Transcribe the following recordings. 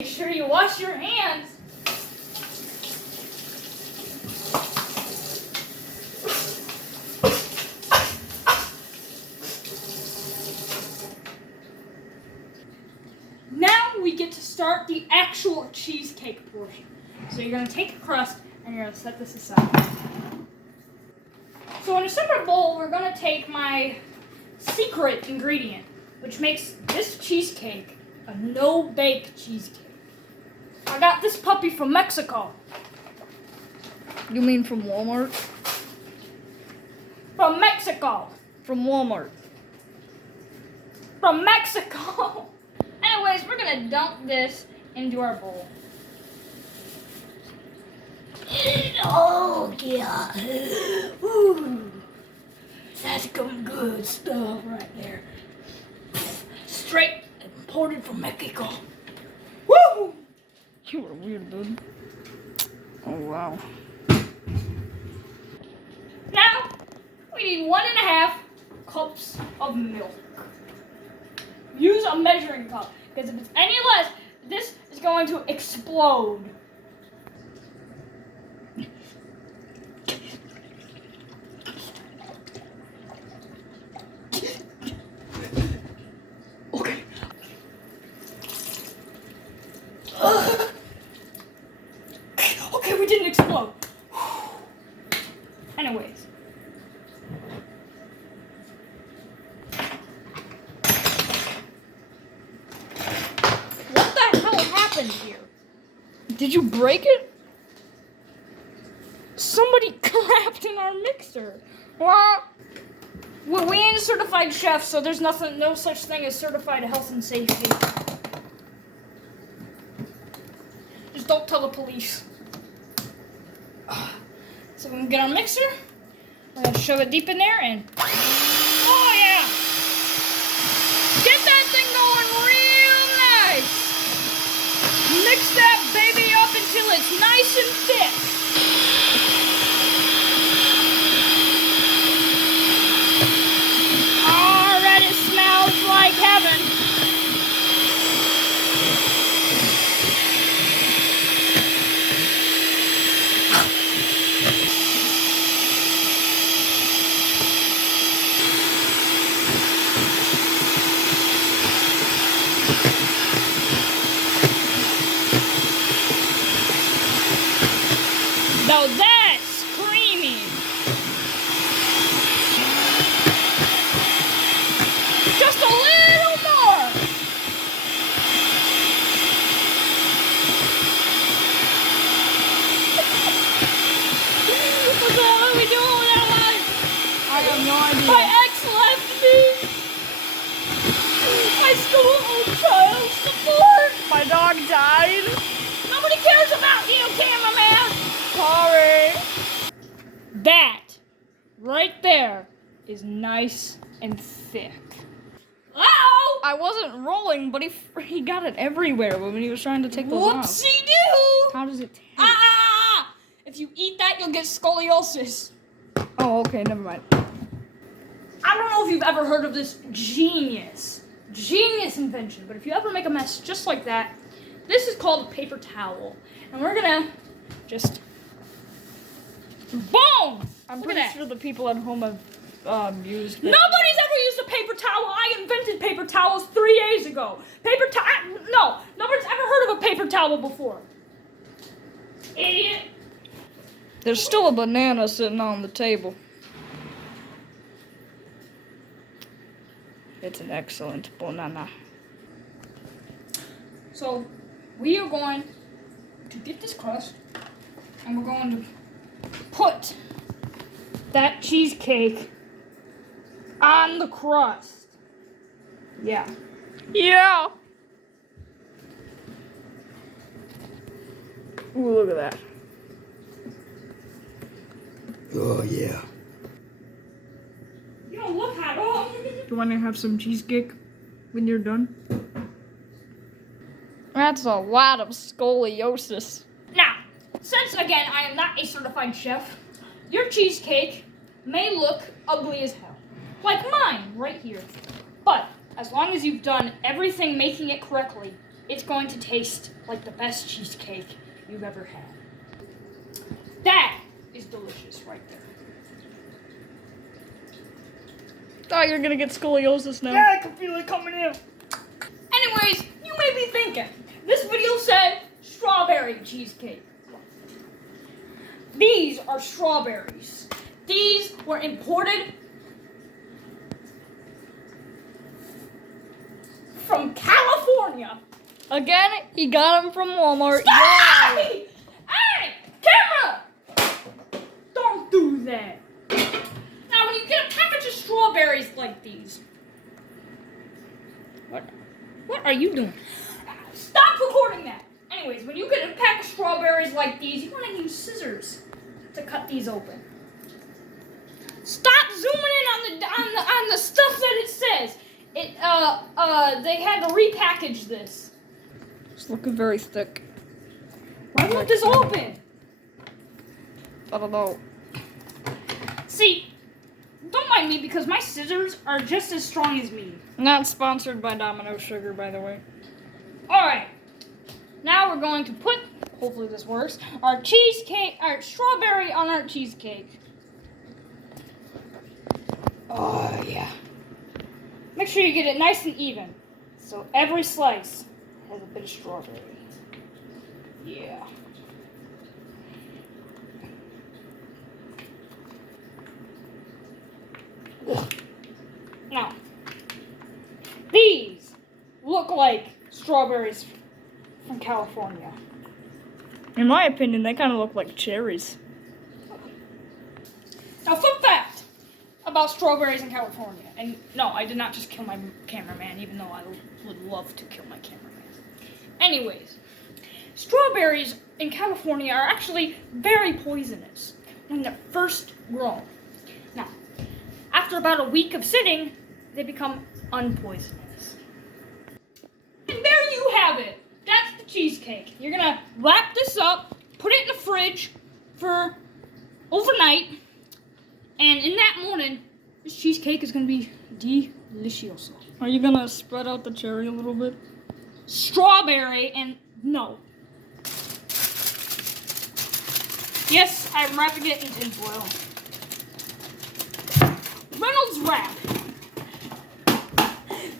Make sure you wash your hands. Now we get to start the actual cheesecake portion. So you're going to take a crust and you're going to set this aside. So in a separate bowl, we're going to take my secret ingredient, which makes this cheesecake a no-bake cheesecake. I got this puppy from Mexico. You mean from Walmart? From Mexico. From Walmart. From Mexico. Anyways, we're going to dump this into our bowl. Oh, yeah. Ooh. That's some good stuff right there. Straight imported from Mexico. Woo! You were weird, dude. Oh, wow. Now, we need 1.5 cups of milk. Use a measuring cup, because if it's any less, this is going to explode. Okay. Okay, we didn't explode. Anyways. What the hell happened here? Did you break it? Somebody crapped in our mixer. What? Well, we ain't a certified chef, so there's no such thing as certified health and safety. Just don't tell the police. So we're gonna get our mixer. We're gonna shove it deep in there and oh yeah! Get that thing going real nice. Mix that baby up until it's nice and thick. Already smells like heaven. Now that's creamy. Just a little more. What the hell are we doing with our life? I have no idea. My ex left me. My school child support. My dog died. Nobody cares about you, cameraman. Sorry. That right there is nice and thick. Oh! I wasn't rolling, but he got it everywhere when he was trying to take those off. Whoopsie-doo! How does it taste? Ah! If you eat that, you'll get scoliosis. Oh, okay, never mind. I don't know if you've ever heard of this genius invention, but if you ever make a mess just like that, this is called a paper towel. And we're gonna just boom! I'm Look pretty at sure the people at home have used it. Nobody's ever used a paper towel. I invented paper towels 3 days ago. No, nobody's ever heard of a paper towel before. Idiot. There's still a banana sitting on the table. It's an excellent banana. So, we are going to get this crust, and we're going to put that cheesecake on the crust. Yeah. Yeah. Ooh, look at that. Oh, yeah. You don't look hot at all. You want to have some cheesecake when you're done? That's a lot of scoliosis. Now, since again I am not a certified chef, your cheesecake may look ugly as hell. Like mine, right here. But as long as you've done everything making it correctly, it's going to taste like the best cheesecake you've ever had. That is delicious right there. Oh, you're gonna get scoliosis now. Yeah, I can feel it coming in. Anyways, you may be thinking, this video said strawberry cheesecake. These are strawberries. These were imported from California. Again, he got them from Walmart. Stop! Hey! Hey! Camera! Don't do that. Now, when you get a package of strawberries like these, what are you doing? Stop recording that. Anyways, when you get a pack of strawberries like these, you want to use scissors to cut these open. Stop zooming in on the stuff that it says. They had to repackage this. It's looking very thick. Why won't this open? I don't know. See, don't mind me because my scissors are just as strong as me. Not sponsored by Domino Sugar, by the way. Alright, now we're going to put, hopefully this works, our strawberry on our cheesecake. Oh, yeah. Make sure you get it nice and even, so every slice has a bit of strawberry. Yeah. Now, these look like strawberries from California. In my opinion, they kind of look like cherries. Now, fun fact about strawberries in California. And no, I did not just kill my cameraman, even though I would love to kill my cameraman. Anyways, strawberries in California are actually very poisonous when they're first grown. Now, after about a week of sitting, they become unpoisonous. And there you have it. That's the cheesecake. You're gonna wrap this up, put it in the fridge for overnight, and in that morning, this cheesecake is gonna be delicioso. Are you gonna spread out the cherry a little bit? Strawberry and no. Yes, I'm wrapping it in tinfoil. Reynolds Wrap.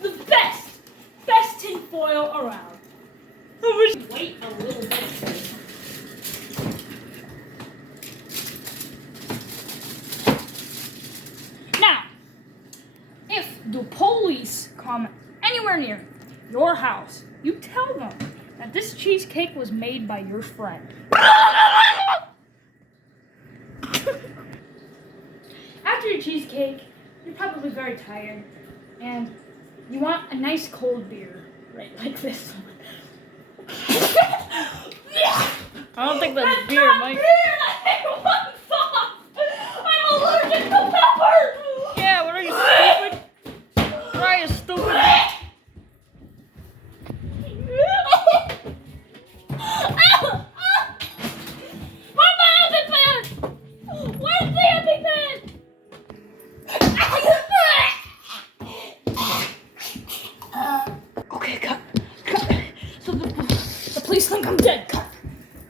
The best tinfoil around. I wish wait a little bit. Now, if the police come anywhere near your house, you tell them that this cheesecake was made by your friend. After your cheesecake, you're probably very tired, and you want a nice cold beer, right, like this one. I don't think that's beer, not Mike. beer. I want soft. I'm allergic to pepper.